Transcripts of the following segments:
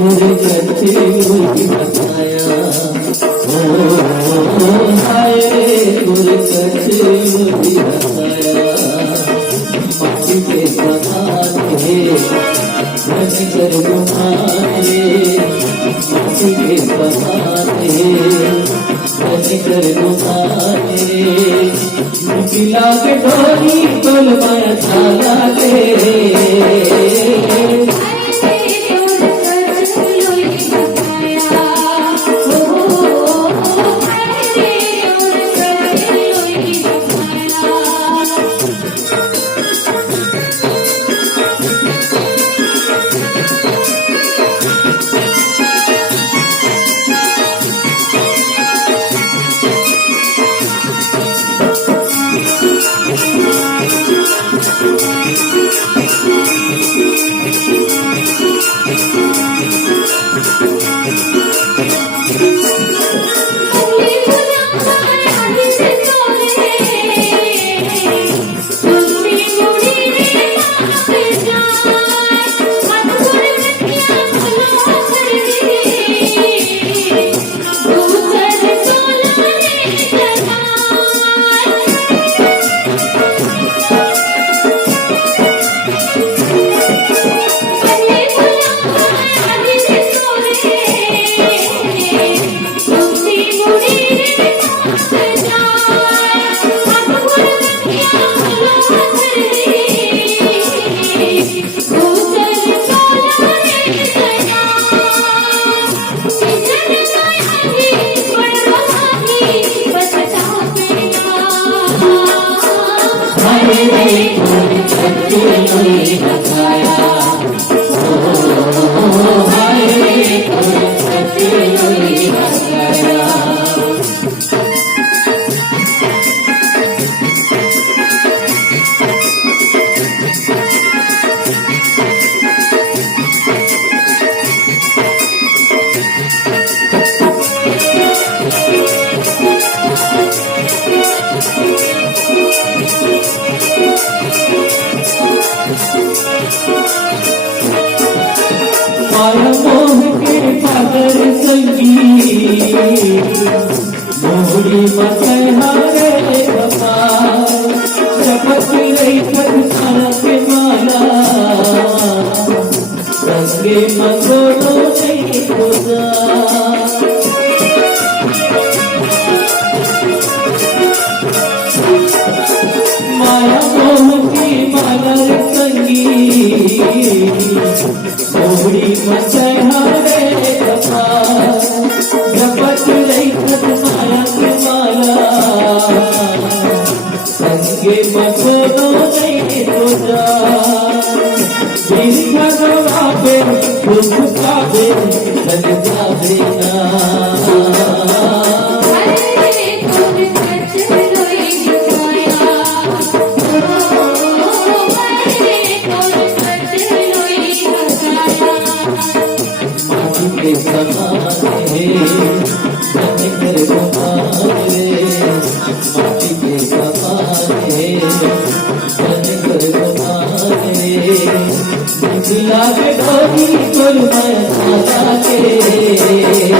गोरे कच्चे योगी बताया हाय गोरे कच्चे योगी बताया माटी के बनाते मन कर घुमाए माटी के बनाते मन कर घुमाए गिला के डोरी तोल माया छाला के माया मोह के पागल संगी मोहरी मसहारे बाबा जपत रही संसार के माला रंगे मगोलो नहीं खुदा माया मोह की माला संगी मोहरी मसहारे बाबा जपत रही माया के माला संगे मगोलो नहीं खुदा दीर्घ गवाबे दुख पावे लग जावे ना के समाने मन कर घुमाए माटी के समाने मन कर घुमाए गिला के डोरी तोल माया छाला के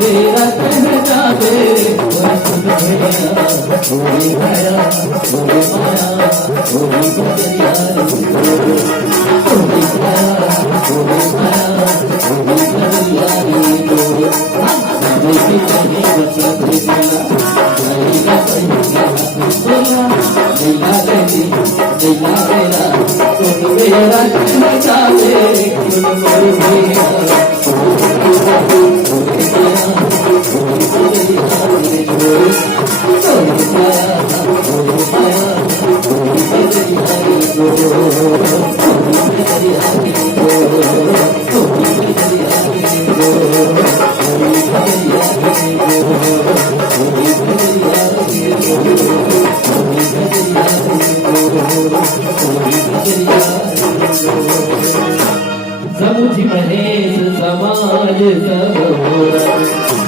तेरा कहना दे होली माया होली माया होली बदरिया होली माया होली माया होली बदरिया होली नहीं बचा देना जाएगा पहिया बोला नीला देवी नीला मेरा तुम मेरा कहना दे तुम मेरा समुझ महेश समाज सहोरा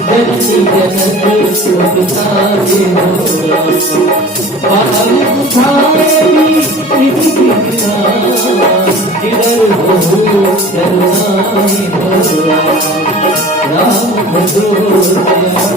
जननी जनन सुख साजे होरा पाल उठाए पृथ्वी किधर हो चलना ही होरा राम भद्रो